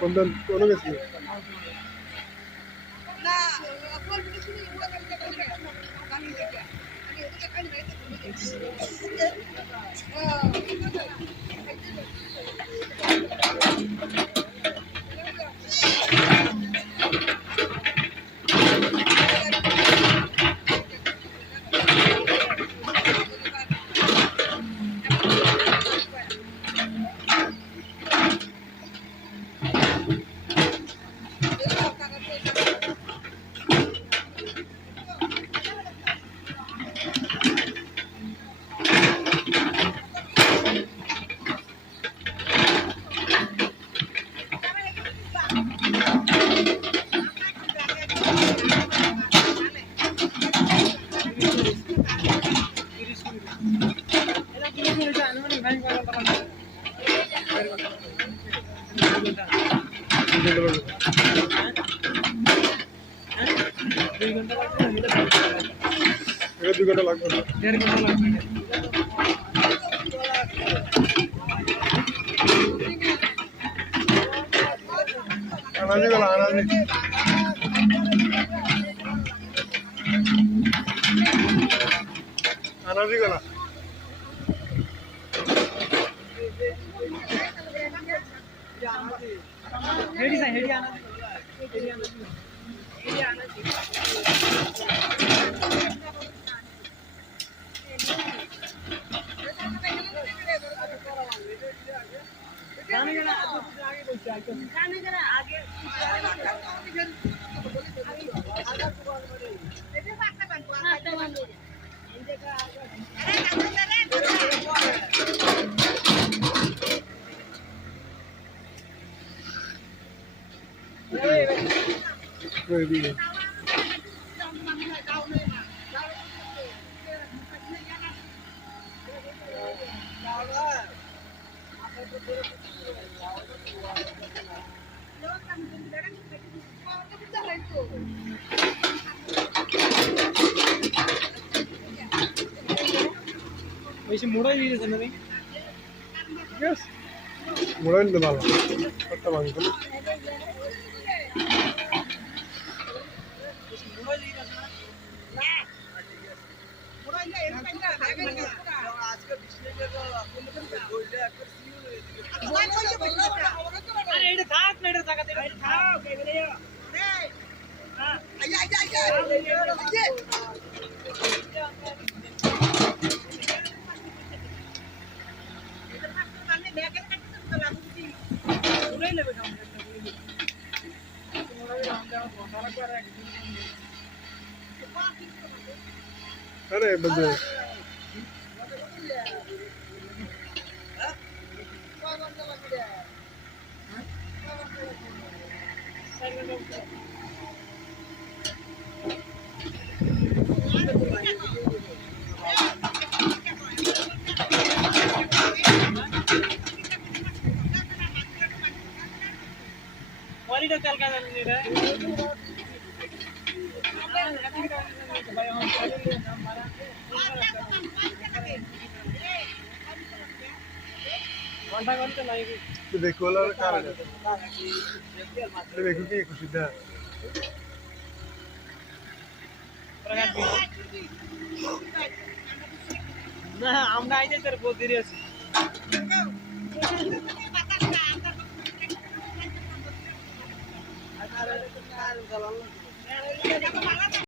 কোনো গেছি এটা 2 ঘন্টা লাগবে 1.5 ঘন্টা লাগবে আনাজি গলা আনাজি গলা हेडी सा हेडी आना हेडी आना हेडी आना जाने का आगे बोल जाने का आगे Maybe. वैसे मोड़ा ही है नहीं यस मोड़ा नहीं डाला पट्टा मांग लो अरे बंदे क्वालिटी चल का नहीं रहा देखो वाला कार है देखो कि कुछ इधर ना আমরা আইতে তোর বহুত দেরি আছে